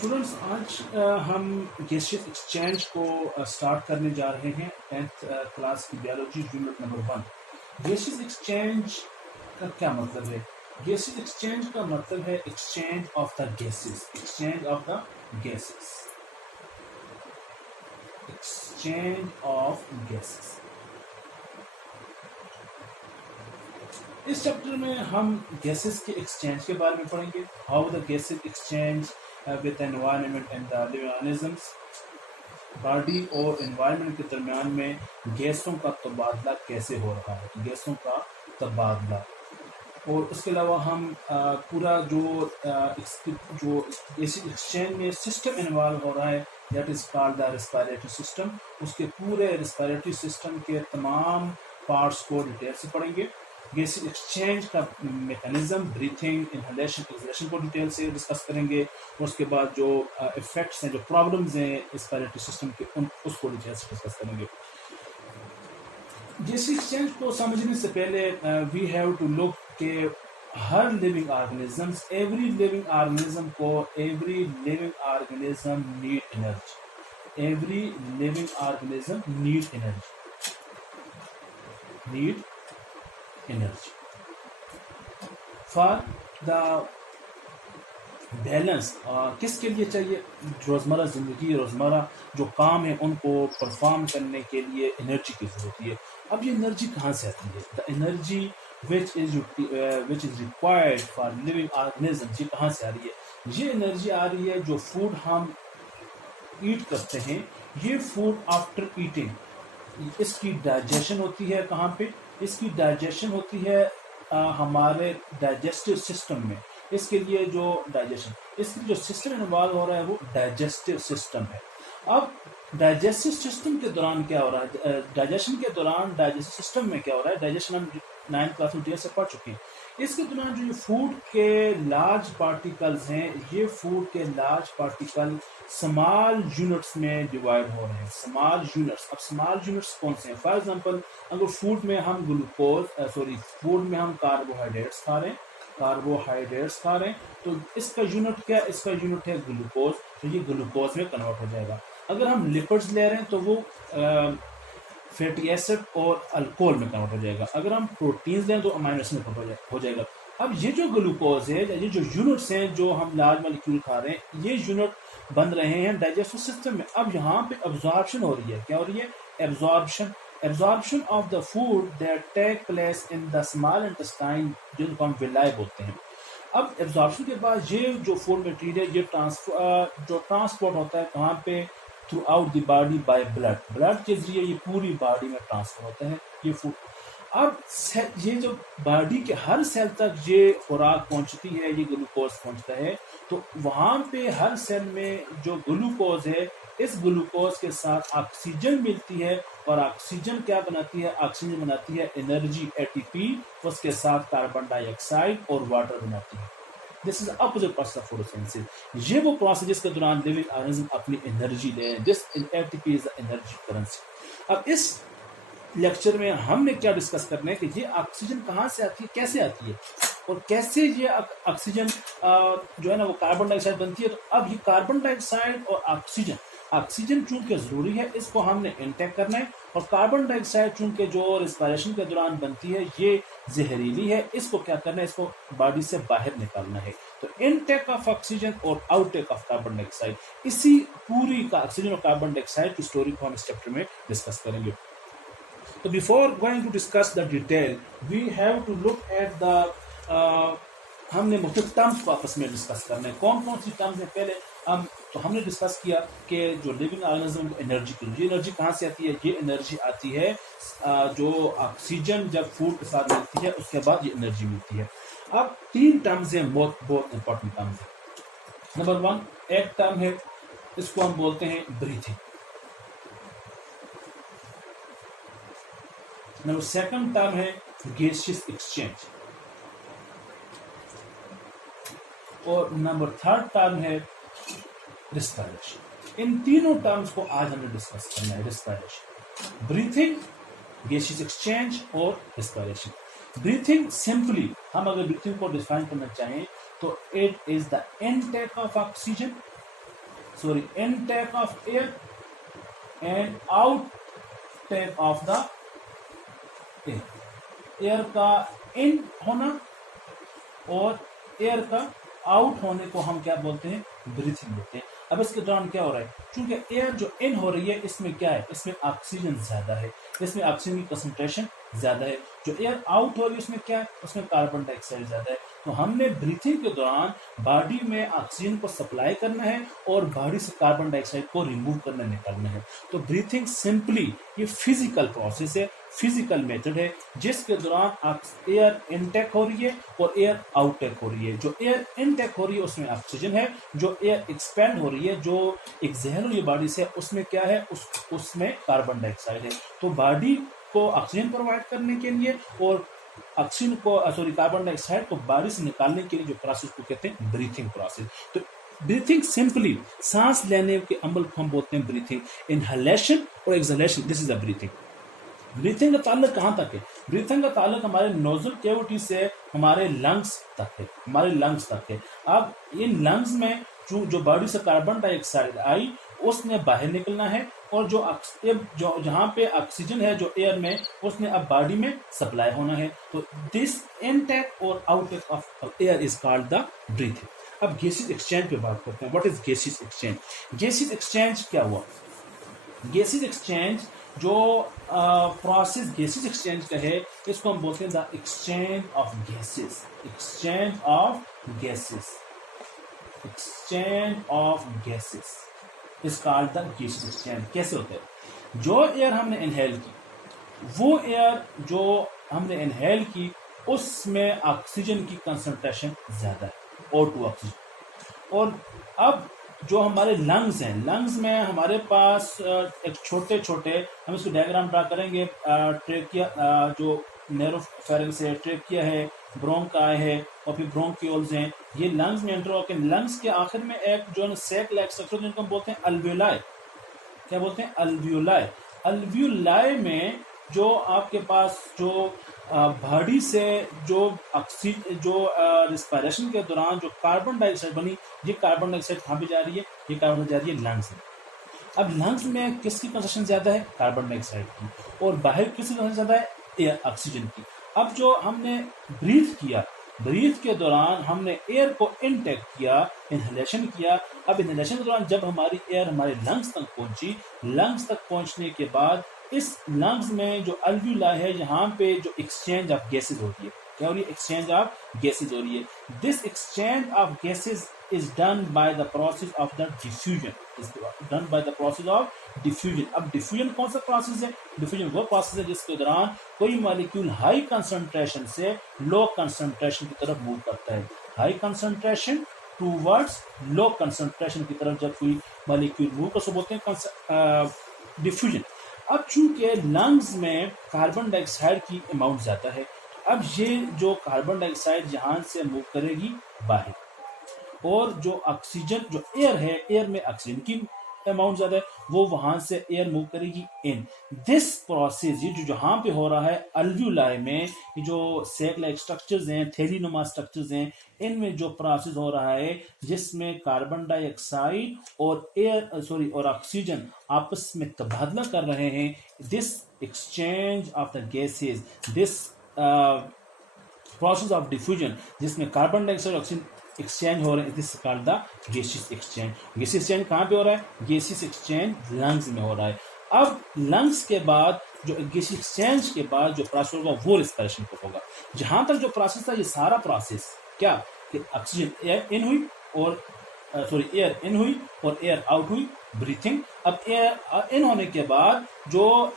Students आज हम gaseous exchange को स्टार्ट करने जा रहे हैं 10th क्लास की biology unit number 1। Gaseous exchange का क्या मतलब है? गैसियस एक्सचेंज का मतलब है exchange of the gases, exchange of the gases, exchange of gases. इस चैप्टर में हम गैसेस के एक्सचेंज के बारे में पढ़ेंगे, how the gases exchange with environment and the living organisms. Body और एनवायरनमेंट के दरमियान में गैसों का तबादला कैसे हो रहा है, गैसों का तबादला। और इसके अलावा हम पूरा जो गैसेस एक्सचेंज में सिस्टम इन्वॉल्व हो रहा है, that is called the respiratory system. उसके पूरे रेस्पिरेटरी सिस्टम के तमाम पार्ट्स को डिटेल से पढ़ेंगे। गैसेस एक्सचेंज का मैकेनिज्म, ब्रीथिंग, इनहेलेशन, एक्सहेलेशन को डिटेल से डिस्कस करेंगे। और उसके बाद जो इफेक्ट्स हैं, जो प्रॉब्लम्स हैं रेस्पिरेटरी सिस्टम के, उसको डिटेल से डिस्कस करेंगे। गैसेस एक्सचेंज को समझने से पहले वी हैव टू लुक के हर living organisms, every living organism need energy, every living organism need energy for the balance. किसके लिए चाहिए? रोज़मर्रा ज़िंदगी, रोज़मर्रा जो काम है उनको परफॉर्म करने के लिए एनर्जी की ज़रूरत है। अब ये एनर्जी कहाँ से आती है? The energy which is required for living organisms, ये कहाँ से आ रही है? ये एनर्जी आ रही है जो फूड हम ईट करते हैं, ये फूड आफ्टर ईटिंग, इसकी डाइजेशन होती है। कहाँ पे? इसकी डाइजेशन होती है हमारे डाइजेस्टिव सिस्टम में। इसके लिए जो डाइजेशन, इसके जो सिस्टम इन्वॉल्व हो रहा है वो डाइजेस्टिव सिस्टम है। अब डाइजेस्टिव सिस्टम के दौरान क्या हो रहा है? डाइजेशन के दौरान डाइजेस्टिव सिस्टम में क्या हो रहा है? डाइजेशन हम 9th क्लास में डिटेल से पढ़ चुके हैं। इसके दौरान जो ये फूड के लार्ज पार्टिकल्स हैं, ये फूड के लार्ज पार्टिकल स्मॉल यूनिट्स में डिवाइड हो रहे हैं। स्मॉल यूनिट्स, अब स्मॉल यूनिट्स कौन से हैं? फॉर एग्जांपल, अगर फूड में हम फूड में हम कार्बोहाइड्रेट्स खा रहे हैं, तो इसका यूनिट क्या? इसका यूनिट है ग्लूकोज, तो ये ग्लूकोज में कन्वर्ट हो जाएगा। अगर हम लिपिड्स ले रहे हैं तो वो फैटी एसिड और अल्कोहल में कन्वर्ट हो जाएगा। अगर हम प्रोटीन्स लें तो अमाइनो एसिड में हो जाएगा। अब ये जो ग्लूकोज है, ये जो यूनिट्स हैं जो हम लार्ज मॉलिक्यूल खा रहे हैं, ये यूनिट बन रहे हैं डाइजेस्टिव सिस्टम में। अब यहाँ पे एब्जॉर्प्शन हो रही है। क्या हो रही है? Absorption of the food that take place in the small intestine, जिनको हम विलाई बोलते हैं। अब एब्जॉर्प्शन के बाद ये जो फूड मटेरियल, ये ट्रांसपोर्ट होता है कहाँ पे? Through out the body by blood के जरिए ये पूरी बॉडी में ट्रांसफर होता है ये फूड। अब ये जो बॉडी के हर सेल तक ये खुराक पहुंचती है, ये ग्लूकोज पहुंचता है, तो वहां पे हर सेल में जो ग्लूकोज है, इस ग्लूकोज के साथ ऑक्सीजन मिलती है। और ऑक्सीजन क्या बनाती है? ऑक्सीजन बनाती है एनर्जी, एटीपी, उसके साथ कार्बन डाइऑक्साइड और वाटर बनाती है। This is opposite process of photosynthesis. ये वो प्रोसेस जिसके दौरान लिविंग ऑर्गेनिज्म अपनी एनर्जी ले। This ATP is the energy currency. अब इस लेक्चर में हमने क्या डिस्कस करना है कि ये ऑक्सीजन कहाँ से आती है, कैसे आती है, और कैसे ये ऑक्सीजन जो है ना वो कार्बन डाइऑक्साइड बनती है। तो अब ये कार्बन डाइऑक्साइड और ऑक्सीजन चूंकि जरूरी है, इसको हमने इनटेक करना है। और कार्बन डाइऑक्साइड चूंकि जो रेस्पिरेशन के दौरान बनती है, ये जहरीली है, इसको क्या करना है? इसको बॉडी से बाहर निकालना है। तो इनटेक ऑफ ऑक्सीजन और आउटटेक ऑफ कार्बन डाइऑक्साइड, इसी पूरी का ऑक्सीजन और कार्बन डाइऑक्साइड की स्टोरी को हम इस चैप्टर में डिस्कस करेंगे। तो before going to discuss the detail, we have to look at the हमने मुख्तलिफ टर्म्स को आपस में डिस्कस करना है। कौन कौन सी टर्म्स है? पहले हमने डिस्कस किया कि जो लिविंग ऑर्गेनिज्म को एनर्जी की, ये एनर्जी कहाँ से आती है? ये एनर्जी आती है जो ऑक्सीजन जब फूड के साथ मिलती है, उसके बाद ये एनर्जी मिलती है। अब 3 टर्म्स हैं, बहुत इंपॉर्टेंट टर्म्स है। नंबर 1, एक टर्म है, इसको हम बोलते हैं ब्रीथिंग। नंबर 2nd टर्म है गैसियस एक्सचेंज, और नंबर 3rd टर्म है रेस्पिरेशन। इन तीनों टर्म्स को आज हमें डिस्कस करना है। रेस्पिरेशन, ब्रीथिंग, गैसियस एक्सचेंज और रेस्पिरेशन। ब्रीथिंग सिंपली हम अगर ब्रीथिंग को डिफाइन करना चाहें तो it is the intake of oxygen sorry intake of air and outtake of the air. Air का इन होना और एयर का आउट होने को हम क्या बोलते हैं, ब्रीथिंग बोलते हैं। अब इसके दौरान क्या हो रहा है, क्योंकि एयर जो इन हो रही है इसमें क्या है, इसमें ऑक्सीजन ज्यादा है, इसमें ऑक्सीजन की कंसंट्रेशन ज्यादा है। जो एयर आउट हो रही है उसमें क्या है, उसमें कार्बन डाइऑक्साइड ज्यादा है। तो हमने ब्रीथिंग के दौरान बॉडी में ऑक्सीजन को सप्लाई करना है और बॉडी से कार्बन डाइऑक्साइड को रिमूव करना, निकालना है। तो ब्रीथिंग सिंपली ये फिजिकल प्रोसेस है, फिजिकल मेथड है, जिसके दौरान एयर इनटेक हो रही है और एयर आउटटेक हो रही है। जो एयर इनटेक हो रही है उसमें ऑक्सीजन है, जो एयर एक्सपेंड हो रही है, जो एक्सहेल हो रही है बॉडी से, उसमें क्या है, उसमें कार्बन डाइऑक्साइड है। तो बॉडी को ऑक्सीजन प्रोवाइड करने के लिए और ऑक्सीजन को कार्बन डाइऑक्साइड को बॉडी से निकालने के लिए जो प्रोसेस को कहते हैं ब्रीथिंग प्रोसेस। तो ब्रीथिंग सिंपली सांस लेने के अमल को हम बोलते हैं ब्रीथिंग। इनहेलेशन और exhalation, this is a breathing. Breathing का ताल्लुक कहाँ तक है, ब्रीथिंग का ताल्लुक हमारे नोजल कैविटी से हमारे लंग्स तक है, हमारे लंग्स तक है। अब इन लंग्स में जो बॉडी से कार्बन डाइऑक्साइड आई उसने बाहर निकलना है, और जो जहाँ पे ऑक्सीजन है जो एयर में, उसने अब बॉडी में सप्लाई होना है। तो दिस इनटेक और outtake of air is called the breathing. अब गैसेस एक्सचेंज पे बात करते हैं। What is gases exchange? Gases exchange क्या हुआ? गैसेस एक्सचेंज जो प्रोसेस गैसेस एक्सचेंज का है, इसको हम बोलते हैं the exchange of gases. Exchange of gases, exchange of gases is called the gases exchange. कैसे होते हैं? जो एयर हमने इनहेल की, वो एयर जो हमने इनहेल की, उसमें ऑक्सीजन की कंसंट्रेशन ज्यादा है, O2 ऑक्सीजन। और अब जो हमारे लंग्स हैं, लंग्स में हमारे पास एक छोटे छोटे, हम इसको डायग्राम ड्रा करेंगे, ट्रेकिया जो नैरोफेरिंग्स है, ट्रेकिया है, ब्रोंकाई है और फिर ब्रोंक्यूल्स हैं, ये लंग्स में एंटर होकर लंग्स के आखिर में एक जो सैक लाइक स्ट्रक्चर जिनको हम बोलते हैं अल्वियोलाई। क्या बोलते हैं? अल्वियोलाई। अल्वियोलाई में जो आपके पास जो बॉडी से जो ऑक्सीजन जो रिस्पायरेशन के दौरान जो कार्बन डाइऑक्साइड बनी, ये कार्बन डाइऑक्साइड कहाँ पे जा रही है? ये कार्बन जा रही है लंग्स में। अब लंग्स में किसकी कंसंट्रेशन ज्यादा है? कार्बन डाइऑक्साइड की। और बाहर किसकी कंसंट्रेशन ज्यादा है? एयर, ऑक्सीजन की। अब जो हमने ब्रीथ किया, ब्रीथ के दौरान हमने एयर को इनटेक किया, इनहेलेशन किया। अब इनहेलेशन के दौरान जब हमारी एयर हमारे लंग्स तक पहुंची, लंग्स तक पहुंचने के बाद इस लंग्स में जो अल्वियोलाई है, यहाँ पे जो एक्सचेंज ऑफ गैसेज होती है, क्या हो रही है? एक्सचेंज ऑफ गैसेज हो रही है। This exchange of gases is done by the process of the diffusion, is done by the process of diffusion। अब डिफ्यूजन कौन सा प्रोसेस है? डिफ्यूजन वो प्रोसेस है जिसके दौरान कोई मॉलिक्यूल हाई कंसंट्रेशन से लो कंसंट्रेशन की तरफ मूव करता है। High concentration towards low concentration की तरफ जब कोई मॉलिक्यूल मूव कर, बोलते हैं डिफ्यूजन। अब चूंकि लंग्स में कार्बन डाइऑक्साइड की अमाउंट ज्यादा है, अब ये जो कार्बन डाइऑक्साइड यहाँ से मूव करेगी बाहर, और जो ऑक्सीजन जो एयर है, एयर में ऑक्सीजन की अमाउंट ज्यादा है, वो वहां से एयर मूव करेगी इन। दिस प्रोसेस ये जो जहां पे हो रहा है अल्वियोलाई में, ये जो सैक लाइक स्ट्रक्चर्स हैं, थैलीनुमा स्ट्रक्चर्स हैं, इनमें जो प्रोसेस हो रहा है जिसमें कार्बन डाइऑक्साइड और और ऑक्सीजन आपस में तबादला कर रहे हैं, this exchange of the gases, this process of diffusion जिसमें कार्बन डाइऑक्साइड और ऑक्सीजन एक्सचेंज हो रहे हैं, this called the gases exchange. Gases exchange कहाँ पे हो रहा है? गैसेस एक्सचेंज लंग्स में हो रहा है। अब लंग्स के बाद जो गैसेस एक्सचेंज के बाद जो प्रोसेस होगा वो रिस्पायरेशन को होगा। जहां तक जो प्रोसेस था, ये सारा प्रोसेस क्या कि ऑक्सीजन एयर इन हुई और एयर इन हुई और एयर आउट हुई, ब्रीथिंग। अब एयर इन होने के बाद जो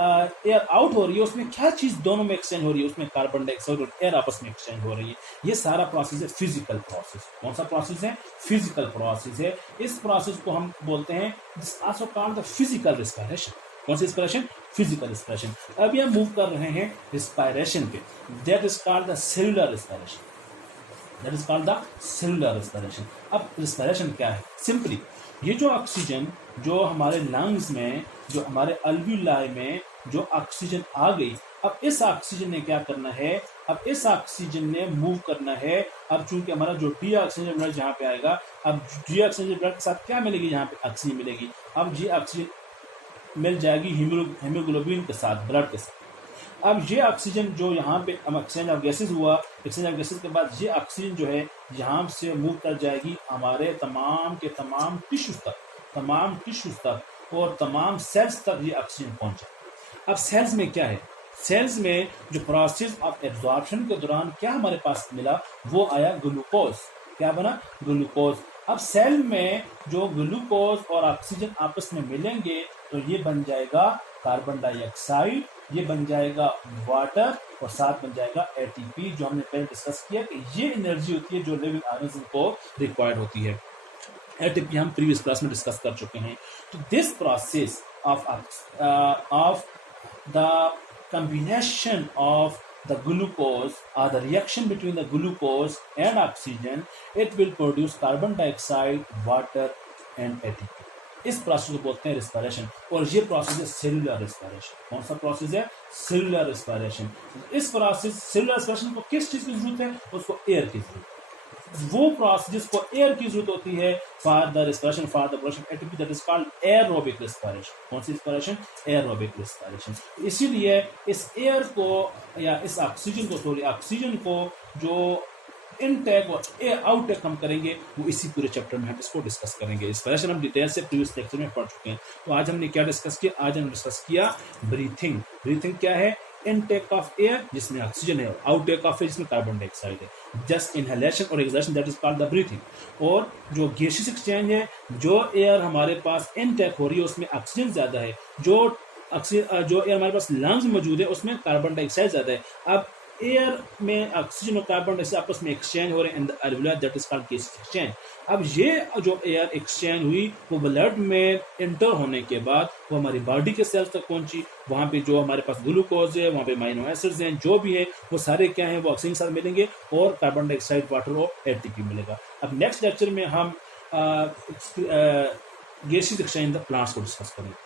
एयर आउट हो रही है, उसमें क्या चीज दोनों में एक्सचेंज हो रही है? उसमें कार्बन डाइऑक्साइड और एयर आपस में एक्सचेंज हो रही है। ये सारा प्रोसेस है फिजिकल प्रोसेस। कौन सा प्रोसेस है? फिजिकल प्रोसेस है। इस प्रोसेस को हम बोलते हैं this also called the physical respiration. कौन सी रिस्पायरेशन? Physical respiration. अब ये मूव कर रहे हैं रिस्पायरेशन पे, that is called the cellular respiration. That is called the cellular respiration. अब रिस्पायरेशन क्या है? सिंपली ये जो ऑक्सीजन जो हमारे लंग्स में, जो हमारे अल्वियोलाई में जो ऑक्सीजन आ गई, अब इस ऑक्सीजन ने क्या करना है, अब इस ऑक्सीजन ने मूव करना है। अब चूंकि हमारा जो डी ऑक्सीजन ब्लड जहाँ पे आएगा, अब डी ऑक्सीजन ब्लड के साथ क्या मिलेगी, यहाँ पे ऑक्सीजन मिलेगी। अब ये ऑक्सीजन मिल जाएगी हीमोग्लोबिन के साथ, ब्लड के साथ। अब ये ऑक्सीजन जो यहाँ पे एक्सचेंज ऑफ गैसेज हुआ, एक्सचेंज ऑफ गैसेज के बाद ये ऑक्सीजन जो है यहाँ से मूव कर जाएगी हमारे तमाम के तमाम टिश्यूज तक और तमाम सेल्स तक ये ऑक्सीजन पहुंचा। अब सेल्स में क्या है, सेल्स में जो प्रोसेस ऑफ एब्जॉर्प्शन के दौरान क्या हमारे पास मिला, वो आया ग्लूकोज। क्या बना, ग्लूकोज। अब सेल में जो ग्लूकोज और ऑक्सीजन आपस में मिलेंगे तो ये बन जाएगा कार्बन डाइऑक्साइड, ये बन जाएगा वाटर और साथ बन जाएगा एटीपी, जो हमने पहले डिस्कस किया कि ये एनर्जी होती है जो लिविंग ऑर्गेनिज्म को रिक्वायर्ड होती है। एटीपी हम प्रीवियस क्लास में डिस्कस कर चुके हैं। तो this process of the combination of the glucose or the reaction between the glucose and oxygen, it will produce carbon dioxide, water and ATP. इस प्रोसेस को बोलते हैं रेस्पिरेशन, और ये प्रोसेस है सेलुलर रेस्पिरेशन। कौन सा प्रोसेस है, सेलुलर रेस्पिरेशन। इस प्रोसेस सेलुलर रेस्पिरेशन को किस चीज की जरूरत है, उसको एयर की जरूरत है। वो प्रोसेस जिसको एयर की जरूरत होती है for the respiration, for the production ATP, that is called aerobic respiration. कौन सी रेस्पिरेशन, एरोबिक रेस्पिरेशन। इसीलिए इस एयर को या इस ऑक्सीजन को जो इनटेक और आउटटेक हम करेंगे वो इसी पूरे चैप्टर में हम इसको डिस्कस करेंगे। रेस्पिरेशन हम डिटेल से प्रीवियस लेक्चर में पढ़ चुके हैं। तो आज हमने क्या डिस्कस किया, आज हमने डिस्कस किया ब्रीथिंग। ब्रीथिंग क्या है, इनटेक ऑफ एयर जिसमें ऑक्सीजन है, आउटटेक ऑफ एयर जिसमें कार्बन डाइऑक्साइड है। जस्ट इनहेलेशन और exhalation, that is called the breathing. और जो गैसियस एक्सचेंज है, जो एयर हमारे पास इनटेक हो रही है उसमें ऑक्सीजन ज्यादा है, जो एयर हमारे पास लंग्स में मौजूद है उसमें कार्बन डाइऑक्साइड ज्यादा है। अब एयर में ऑक्सीजन और कार्बन डाइऑक्साइड आपस में एक्सचेंज हो रहे हैं in the alveoli, that is called gaseous exchange. अब ये जो एयर एक्सचेंज हुई वो ब्लड में इंटर होने के बाद वो हमारी बॉडी के सेल्स तक पहुंची। वहां पे जो हमारे पास ग्लूकोज है, वहां पे अमीनो एसिड्स हैं, जो भी है वो सारे क्या हैं, वो ऑक्सीजन के साथ मिलेंगे और कार्बन डाइऑक्साइड, वाटर और एटीपी मिलेगा। अब नेक्स्ट लेक्चर में हम gaseous exchange in the plants को डिस्कस करेंगे।